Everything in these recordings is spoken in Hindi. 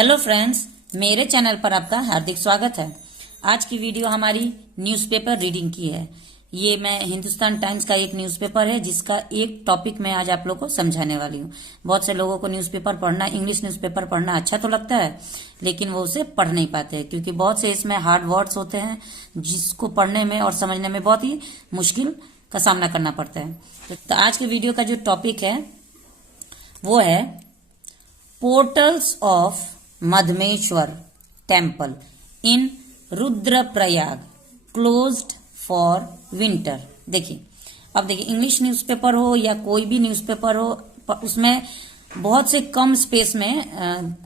हेलो फ्रेंड्स, मेरे चैनल पर आपका हार्दिक स्वागत है। आज की वीडियो हमारी न्यूज़पेपर रीडिंग की है। ये मैं हिंदुस्तान टाइम्स का एक न्यूज़पेपर है जिसका एक टॉपिक मैं आज आप लोगों को समझाने वाली हूँ। बहुत से लोगों को न्यूज़पेपर पढ़ना, इंग्लिश न्यूज़पेपर पढ़ना अच्छा तो लगता है, लेकिन वो उसे पढ़ नहीं पाते हैं क्योंकि बहुत से इसमें हार्ड वर्ड्स होते हैं जिसको पढ़ने में और समझने में बहुत ही मुश्किल का सामना करना पड़ता है। तो आज के वीडियो का जो टॉपिक है वो है portals of Madhmeshwar temple in Rudraprayag closed for winter. देखिए, अब देखिए, इंग्लिश न्यूज़पेपर हो या कोई भी न्यूज़पेपर हो, उसमें बहुत से कम स्पेस में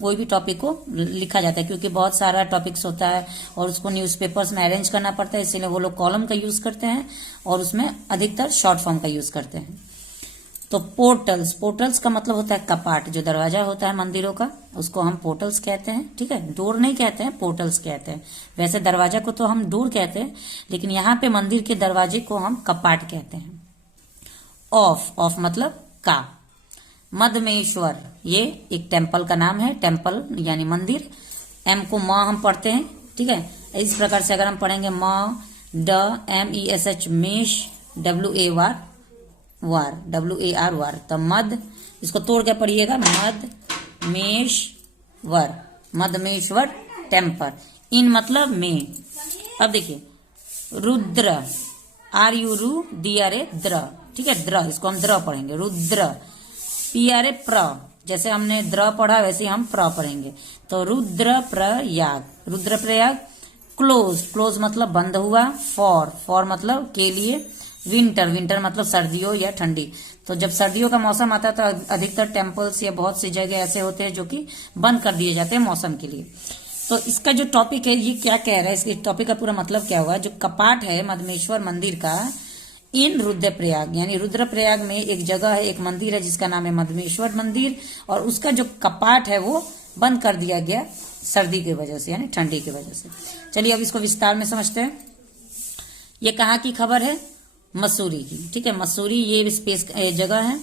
कोई भी टॉपिक को लिखा जाता है क्योंकि बहुत सारा टॉपिक्स होता है और उसको न्यूज़पेपर्स में अरेंज करना पड़ता है। इसीलिए वो लोग कॉलम का यूज करते हैं और उसमें अधिकतर शॉर्ट फॉर्म का यूज करते हैं। तो पोर्टल्स का मतलब होता है कपाट, जो दरवाजा होता है मंदिरों का, उसको हम पोर्टल्स कहते हैं। ठीक है, डोर नहीं कहते हैं, पोर्टल्स कहते हैं। वैसे दरवाजा को तो हम डोर कहते हैं, लेकिन यहाँ पे मंदिर के दरवाजे को हम कपाट कहते हैं। ऑफ मतलब का। मधमेश्वर ये एक टेम्पल का नाम है, टेम्पल यानी मंदिर। एम को माँ हम पढ़ते हैं। ठीक है, इस प्रकार से अगर हम पढ़ेंगे माँ, MESH मेश, WAR वार, तो मध, इसको तोड़ के पढ़िएगा, मधमेश्वर टेम्पल। इन मतलब में। अब देखिए, रुद्र, RUDRA, ठीक है, द्र, इसको हम द्र पढ़ेंगे, रुद्र। PRA, जैसे हमने द्र पढ़ा वैसे हम प्र पढ़ेंगे। तो रुद्रप्रयाग क्लोज मतलब बंद हुआ, फॉर मतलब के लिए, विंटर मतलब सर्दियों या ठंडी। तो जब सर्दियों का मौसम आता है तो अधिकतर टेम्पल्स या बहुत सी जगह ऐसे होते हैं जो कि बंद कर दिए जाते हैं मौसम के लिए। तो इसका जो टॉपिक है ये क्या कह रहा है, इसके टॉपिक का पूरा मतलब क्या हुआ। जो कपाट है मधमेश्वर मंदिर का इन रुद्रप्रयाग, यानी रुद्रप्रयाग में एक जगह है, एक मंदिर है जिसका नाम है मधमेश्वर मंदिर, और उसका जो कपाट है वो बंद कर दिया गया सर्दी की वजह से, यानी ठंडी की वजह से। चलिए अब इसको विस्तार में समझते हैं। ये कहाँ की खबर है? मसूरी की। ठीक है, मसूरी ये स्पेस जगह है।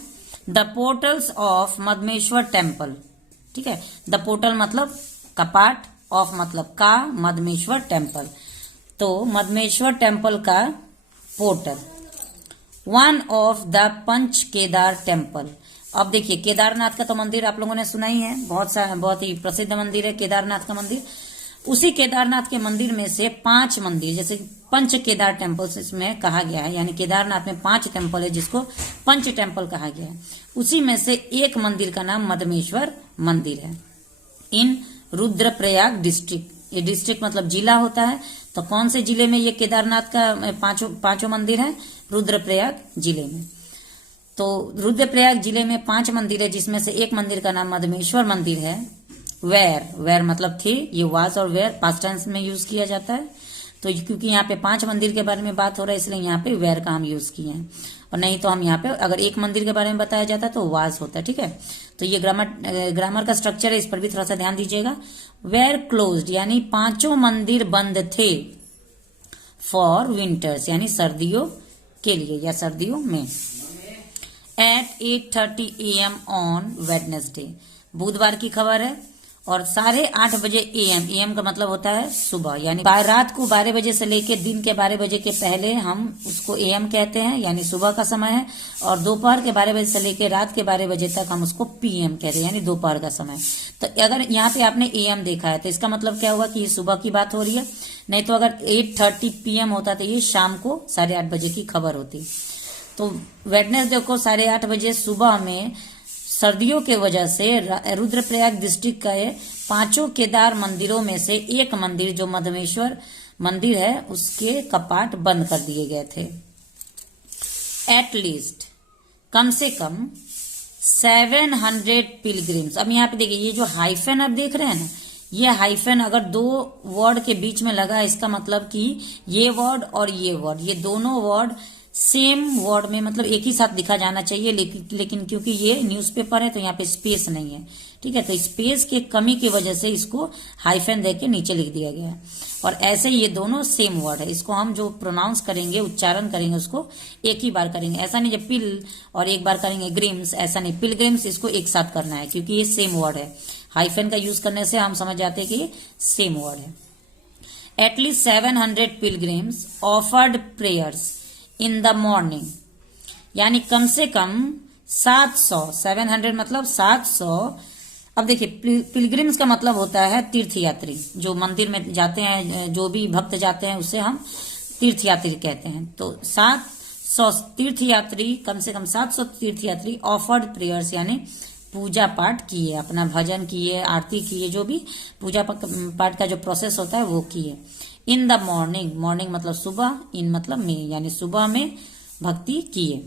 The portals of Madhmeshwar temple. ठीक है, द पोर्टल मतलब कपाट, ऑफ मतलब का, मधमेश्वर टेम्पल। तो मधमेश्वर टेम्पल का portal, one of the Panch Kedar temple. अब देखिए, केदारनाथ का तो मंदिर आप लोगों ने सुना ही है, बहुत ही प्रसिद्ध मंदिर है केदारनाथ का मंदिर। उसी केदारनाथ के मंदिर में से 5 मंदिर, जैसे पंच केदार टेम्पल्स इसमें कहा गया है, यानी केदारनाथ में 5 टेम्पल है जिसको पंच टेम्पल कहा गया है। उसी में से एक मंदिर का नाम मधमेश्वर मंदिर है, इन रुद्रप्रयाग डिस्ट्रिक्ट। ये डिस्ट्रिक्ट मतलब जिला होता है। तो कौन से जिले में ये केदारनाथ का पांचों मंदिर है? रुद्रप्रयाग जिले में। तो रुद्रप्रयाग जिले में 5 मंदिर है जिसमें से एक मंदिर का नाम मधमेश्वर मंदिर है। वेर मतलब थे, ये वाज और वेर पास्ट टेंस में यूज किया जाता है। तो क्योंकि यहाँ पे 5 मंदिर के बारे में बात हो रहा है इसलिए यहाँ पे वेर का हम यूज किए हैं, और नहीं तो हम यहाँ पे अगर एक मंदिर के बारे में बताया जाता तो वाज होता है। ठीक है, तो ये ग्रामर का स्ट्रक्चर है, इस पर भी थोड़ा सा ध्यान दीजिएगा। वेर क्लोज्ड यानी 5 मंदिर बंद थे, फॉर विंटर्स यानी सर्दियों के लिए या सर्दियों में। एट 8:30 AM ऑन वेडनेसडे, बुधवार की खबर है, और 8:30 बजे AM का मतलब होता है सुबह, यानी रात को 12 बजे से लेके दिन के 12 बजे के पहले हम उसको AM कहते हैं, यानी सुबह का समय है। और दोपहर के 12 बजे से लेके रात के 12 बजे तक हम उसको PM कहते हैं, यानी दोपहर का समय। तो अगर यहाँ पे आपने AM देखा है तो इसका मतलब क्या हुआ कि ये सुबह की बात हो रही है। नहीं तो अगर 8:30 PM होता तो ये शाम को 8:30 बजे की खबर होती। तो वेडनेसडे को 8:30 बजे सुबह में सर्दियों के वजह से रुद्रप्रयाग डिस्ट्रिक्ट का 5 केदार मंदिरों में से एक मंदिर जो मधमेश्वर मंदिर है उसके कपाट बंद कर दिए गए थे। एटलीस्ट कम से कम 700 पिलग्रिम्स। अब यहाँ पे देखिए, ये जो हाइफन आप देख रहे हैं ना, ये हाइफन अगर 2 वर्ड के बीच में लगा है, इसका मतलब कि ये वर्ड और ये वर्ड, ये दोनों वर्ड सेम वर्ड में मतलब एक ही साथ लिखा जाना चाहिए, लेकिन क्योंकि ये न्यूज़पेपर है तो यहाँ पे स्पेस नहीं है। ठीक है, तो स्पेस की कमी की वजह से इसको हाइफन दे के नीचे लिख दिया गया है। और ऐसे ये दोनों सेम वर्ड है, इसको हम जो प्रोनाउंस करेंगे, उच्चारण करेंगे, उसको एक ही बार करेंगे। ऐसा नहीं जब पिल और एक बार करेंगे ग्रिम्स, ऐसा नहीं, पिलग्रिम्स इसको एक साथ करना है क्योंकि ये सेम वर्ड है। हाइफन का यूज करने से हम समझ जाते हैं कि सेम वर्ड है। At least 700 pilgrims offered prayers in the morning, यानी कम से कम 700 मतलब 700। अब देखिए पिलग्रिम्स का मतलब होता है तीर्थयात्री, जो मंदिर में जाते हैं, जो भी भक्त जाते हैं उसे हम तीर्थयात्री कहते हैं। तो 700 तीर्थयात्री, कम से कम 700 तीर्थयात्री ऑफर्ड प्रेयर्स यानी पूजा पाठ किए, अपना भजन किए, आरती किए, जो भी पूजा पाठ का जो प्रोसेस होता है वो किए। इन द मॉर्निंग, मॉर्निंग मतलब सुबह, इन मतलब में यानी सुबह में भक्ति किए।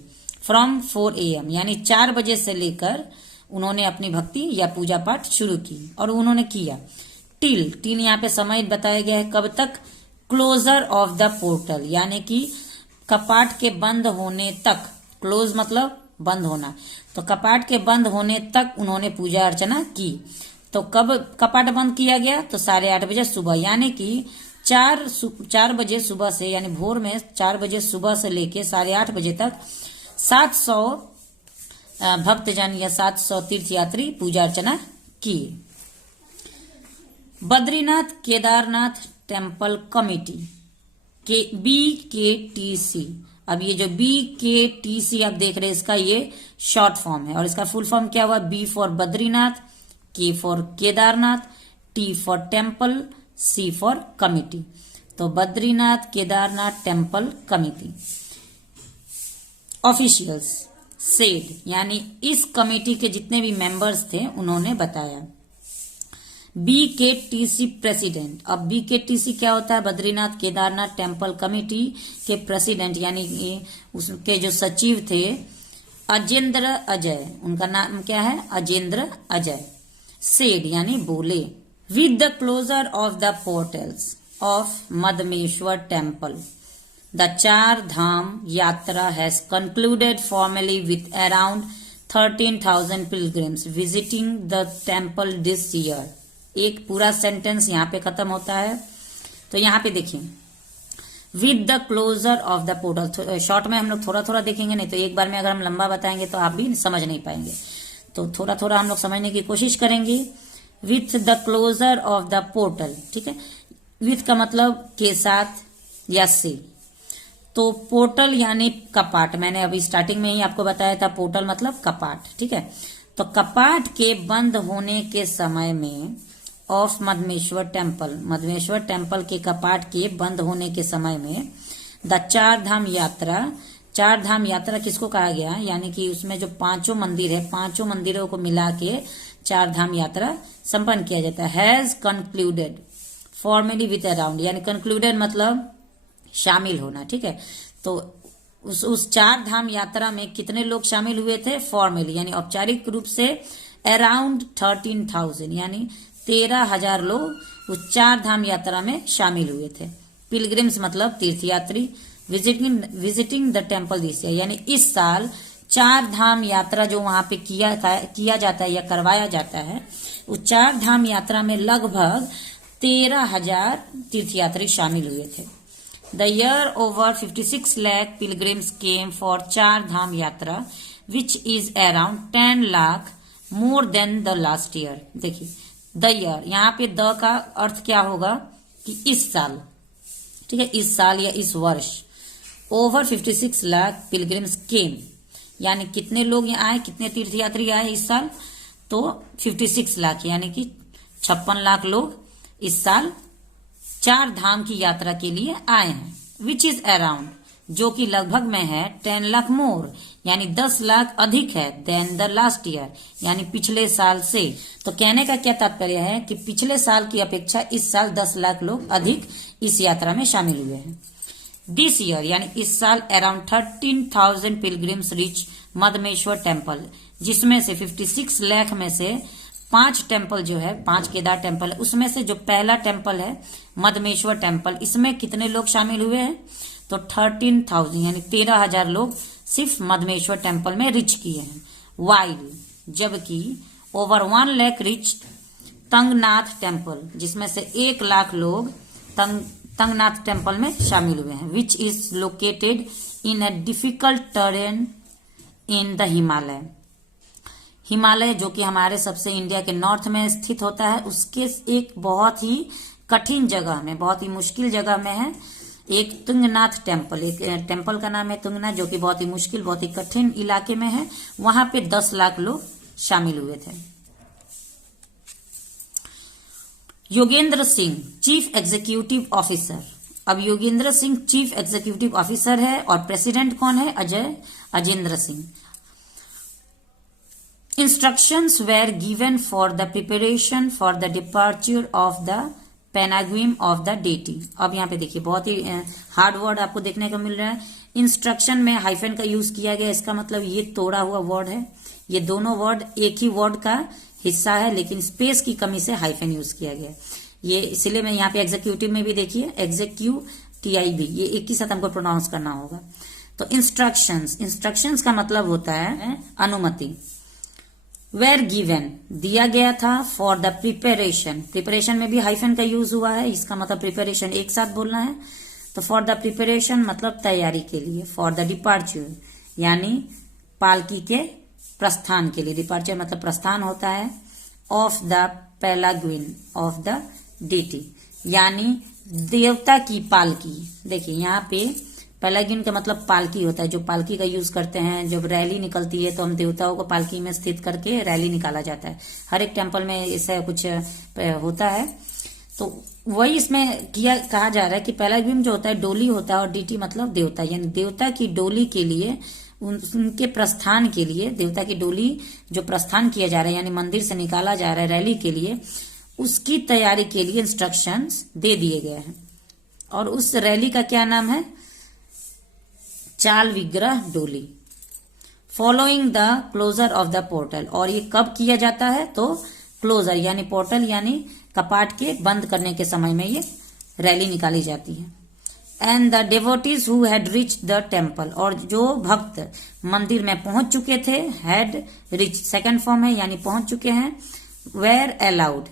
फ्रॉम 4 AM यानी 4 बजे से लेकर उन्होंने अपनी भक्ति या पूजा पाठ शुरू की और उन्होंने किया। टिल यहाँ पे समय बताया गया है, कब तक? क्लोजर ऑफ द पोर्टल, यानी कि कपाट के बंद होने तक। क्लोज मतलब बंद होना, तो कपाट के बंद होने तक उन्होंने पूजा अर्चना की। तो कब कपाट बंद किया गया? तो 8:30 बजे सुबह, यानी कि 4 बजे सुबह से, यानी भोर में 4 बजे सुबह से लेके 8:30 बजे तक 700 भक्तजन या 700 तीर्थयात्री पूजा अर्चना किए। बद्रीनाथ केदारनाथ टेम्पल कमेटी के BKTC, अब ये जो BKTC आप देख रहे हैं इसका ये शॉर्ट फॉर्म है और इसका फुल फॉर्म क्या हुआ? B for Badrinath, K for Kedarnath, T for temple, C for committee. तो Badrinath Kedarnath temple committee. Officials said, यानी इस कमेटी के जितने भी मेंबर्स थे उन्होंने बताया। BKTC प्रेसिडेंट, अब BKTC क्या होता है? बद्रीनाथ केदारनाथ टेम्पल कमेटी के प्रेसिडेंट यानी उसके जो सचिव थे अजेंद्र अजय, उनका नाम क्या है? अजेंद्र अजय। सेड यानी बोले, with the closure of the portals of Madhmaheshwar temple the 4 Dham Yatra has concluded formally with around 13,000 pilgrims visiting the temple this year. एक पूरा सेंटेंस यहाँ पे खत्म होता है। तो यहाँ पे देखिए, with the closure of the portal, short में हम लोग थोड़ा थोड़ा देखेंगे, नहीं तो एक बार में अगर हम लंबा बताएंगे तो आप भी समझ नहीं पाएंगे। तो थोड़ा थोड़ा हम लोग समझने की कोशिश करेंगे। With the closure of the portal, ठीक है, विथ का मतलब के साथ या से। तो पोर्टल यानी कपाट, मैंने अभी स्टार्टिंग में ही आपको बताया था पोर्टल मतलब कपाट, ठीक है। तो कपाट के बंद होने के समय में of Madhmaheshwar temple, Madmaheshwar temple के कपाट के बंद होने के समय में द 4 धाम यात्रा, 4 धाम यात्रा किसको कहा गया? यानी कि उसमें जो 5 मंदिर है, 5 मंदिरों को मिला के 4 धाम यात्रा संपन्न किया जाता है। Has concluded formally with around, यानी कंक्लूडेड मतलब शामिल होना, ठीक है। तो उस 4 धाम यात्रा में कितने लोग शामिल हुए थे? फॉर्मली यानी औपचारिक रूप से अराउंड 13,000 यानी 13,000 लोग उस 4 धाम यात्रा में शामिल हुए थे। पिलग्रिम्स मतलब तीर्थयात्री। Visiting the temple this year, यानी इस साल 4 धाम यात्रा जो वहां पे किया जाता है या करवाया जाता है, उस 4 धाम यात्रा में लगभग 13,000 तीर्थयात्री शामिल हुए थे। The year over 56 lakh pilgrims came for 4 Dham यात्रा, which is around 10 lakh more than the last year। देखिए द ईयर, यहाँ पे द का अर्थ क्या होगा कि इस साल, ठीक है, इस साल या इस वर्ष। ओवर 56 लाख पिलग्रिम्स केम, यानी कितने लोग यहाँ आए, कितने तीर्थयात्री आए इस साल? तो 56 लाख यानी कि 56 लाख लोग इस साल 4 धाम की यात्रा के लिए आए हैं। विच इज अराउंड, जो कि लगभग में है 10 लाख मोर, यानी 10 लाख अधिक है देन द लास्ट ईयर, यानी पिछले साल से। तो कहने का क्या तात्पर्य है कि पिछले साल की अपेक्षा इस साल 10 लाख लोग अधिक इस यात्रा में शामिल हुए हैं। दिस ईयर यानी इस साल around 13,000 pilgrims reach Madmaheshwar temple, जिसमें से 56 लाख में से 5 टेम्पल जो है, 5 केदार टेम्पल है, उसमें से जो पहला टेम्पल है मदमेश्वर टेम्पल, इसमें कितने लोग शामिल हुए हैं? तो 13,000 यानी 13,000 लोग सिर्फ मदमेश्वर टेम्पल में रिच किए हैं। वाइल, जबकि over 1 lakh rich Tungnath temple, जिसमें से 1 लाख लोग तंगनाथ टेम्पल में शामिल हुए हैं। Which is located in a difficult terrain in the Himalaya, Himalaya जो कि हमारे सबसे इंडिया के नॉर्थ में स्थित होता है, उसके एक बहुत ही कठिन जगह में, बहुत ही मुश्किल जगह में है एक तुंगनाथ टेम्पल। एक टेम्पल का नाम है तुंगनाथ, जो कि बहुत ही मुश्किल, बहुत ही कठिन इलाके में है। वहां पे 10 लाख लोग शामिल हुए थे। Yogendra Singh chief executive officer. अब Yogendra Singh chief executive officer है और प्रेसिडेंट कौन है? Ajendra Singh. Instructions were given for the preparation for the departure of the palanquin of the deity. अब यहाँ पे देखिए बहुत ही हार्ड वर्ड आपको देखने को मिल रहा है। इंस्ट्रक्शन में हाइफन का यूज किया गया, इसका मतलब ये तोड़ा हुआ वर्ड है। ये दोनों वर्ड एक ही वर्ड का हिस्सा है, लेकिन स्पेस की कमी से हाइफन यूज किया गया। ये इसलिए मैं यहाँ पे एग्जीक्यूटिव में भी देखिए एग्जीक्यूटिव, ये एक ही साथ हमको प्रोनाउंस करना होगा। तो इंस्ट्रक्शंस का मतलब होता है अनुमति। वेर गिवन दिया गया था, फॉर द प्रिपरेशन में भी हाइफन का यूज हुआ है, इसका मतलब प्रिपरेशन एक साथ बोलना है। तो फॉर द प्रिपरेशन मतलब तैयारी के लिए, फॉर द डिपार्चर यानी पालकी के प्रस्थान के लिए, डिपार्चर मतलब प्रस्थान होता है, of the palanquin of the deity यानी देवता की पालकी। देखिए यहाँ पे पेलागिन का मतलब पालकी होता है, जो पालकी का यूज करते हैं। जब रैली निकलती है तो हम देवताओं को पालकी में स्थित करके रैली निकाला जाता है। हर एक टेम्पल में ऐसा कुछ होता है। तो वही इसमें कहा जा रहा है कि पेलागिन जो होता है डोली होता है, और डीटी मतलब देवता, यानी देवता की डोली के लिए, उनके प्रस्थान के लिए, देवता की डोली जो प्रस्थान किया जा रहा है यानी मंदिर से निकाला जा रहा है रैली के लिए, उसकी तैयारी के लिए इंस्ट्रक्शंस दे दिए गए हैं। और उस रैली का क्या नाम है? चाल विग्रह डोली। Following the closure of the portal. और ये कब किया जाता है? तो क्लोजर यानी पोर्टल यानी कपाट के बंद करने के समय में ये रैली निकाली जाती है। And the devotees who had rich the temple. और जो भक्त मंदिर में पहुंच चुके थे, हैड रिच सेकंड फॉर्म है यानी पहुंच चुके हैं, वेर अलाउड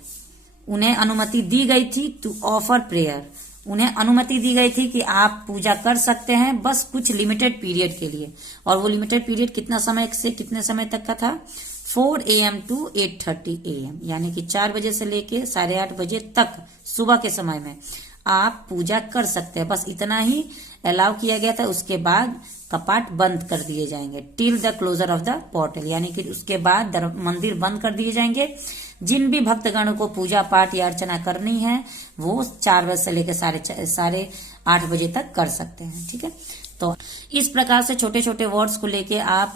उन्हें अनुमति दी गई थी, टू ऑफर प्रेयर उन्हें अनुमति दी गई थी कि आप पूजा कर सकते हैं, बस कुछ लिमिटेड पीरियड के लिए। और वो लिमिटेड पीरियड कितना समय से कितने समय तक का था? 4 AM to 8:30 AM यानी कि 4 बजे से लेके 8:30 बजे तक सुबह के समय में आप पूजा कर सकते हैं, बस इतना ही अलाउ किया गया था। उसके बाद कपाट बंद कर दिए जाएंगे, till the closure of the portal यानी कि उसके बाद मंदिर बंद कर दिए जाएंगे। जिन भी भक्तगण को पूजा पाठ या अर्चना करनी है वो 4 बजे से लेकर 8:30 बजे तक कर सकते हैं। ठीक है, तो इस प्रकार से छोटे छोटे वर्ड्स को लेके आप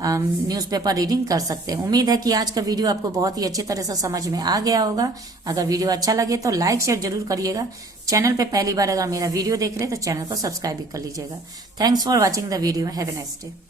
न्यूज़पेपर रीडिंग कर सकते हैं। उम्मीद है कि आज का वीडियो आपको बहुत ही अच्छी तरह से समझ में आ गया होगा। अगर वीडियो अच्छा लगे तो लाइक शेयर जरूर करिएगा। चैनल पे पहली बार अगर मेरा वीडियो देख रहे हैं तो चैनल को सब्सक्राइब भी कर लीजिएगा। Thanks for watching the video. Have a nice day.